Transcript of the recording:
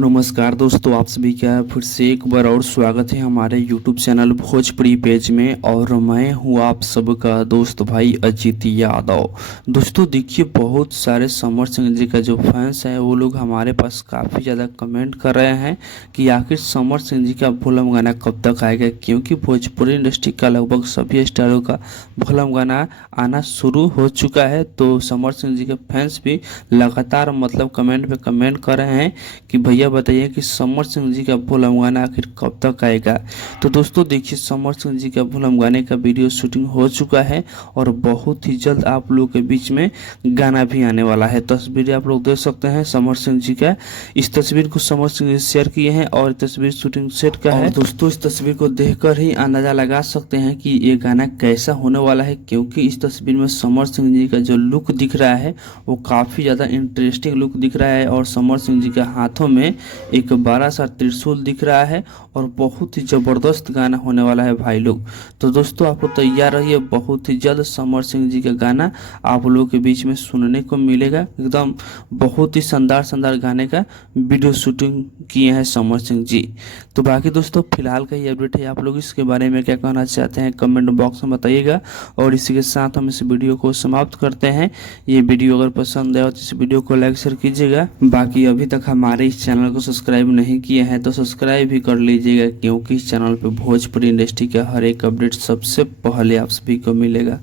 नमस्कार दोस्तों, आप सभी का फिर से एक बार और स्वागत है हमारे YouTube चैनल भोजपुरी पेज में। और मैं हूँ आप सबका दोस्त भाई अजीत यादव। दोस्तों देखिए, बहुत सारे समर सिंह जी का जो फैंस हैं वो लोग हमारे पास काफ़ी ज़्यादा कमेंट कर रहे हैं कि आखिर समर सिंह जी का फिल्म गाना कब तक आएगा, क्योंकि भोजपुरी इंडस्ट्री का लगभग सभी स्टारों का फिल्म गाना आना शुरू हो चुका है। तो समर सिंह जी के फैंस भी लगातार कमेंट पे कमेंट कर रहे हैं कि भैया बताइए कि समर सिंह जी का फिल्म गाना आखिर कब तक आएगा। तो दोस्तों देखिए, समर सिंह जी का फिल्म गाने का वीडियो शूटिंग हो चुका है और बहुत ही जल्द आप लोगों के बीच में गाना भी आने वाला है। तस्वीरें आप लोग देख सकते हैं समर सिंह जी का। इस तस्वीर को समर सिंह जी शेयर किए हैं और तस्वीर शूटिंग सेट का है। दोस्तों इस तस्वीर को देखकर ही अंदाजा लगा सकते हैं कि ये गाना कैसा होने वाला है, क्योंकि इस तस्वीर में समर सिंह जी का जो लुक दिख रहा है वो काफ़ी ज़्यादा इंटरेस्टिंग लुक दिख रहा है। और समर सिंह जी के हाथों में एक बड़ा सा त्रिशूल दिख रहा है और बहुत ही ज़बरदस्त गाना होने वाला है भाई लोग। तो दोस्तों आप लोग तैयार रहिए, बहुत ही जल्द समर सिंह जी का गाना आप लोगों के बीच में सुनने को मिलेगा। एकदम बहुत ही शानदार शानदार गाने का वीडियो शूटिंग किए हैं समर सिंह जी। तो बाकी दोस्तों फिलहाल का ये अपडेट है, आप लोग इसके बारे में क्या कहना चाहते हैं कमेंट बॉक्स में बताइएगा। और इसी के साथ हम इस वीडियो को समाप्त करते हैं। ये वीडियो अगर पसंद आए तो इस वीडियो को लाइक शेयर कीजिएगा। बाकी अभी तक हमारे इस चैनल को सब्सक्राइब नहीं किए हैं तो सब्सक्राइब भी कर लीजिएगा, क्योंकि इस चैनल पे भोजपुरी इंडस्ट्री का हर एक अपडेट सबसे पहले आप सभी को मिलेगा।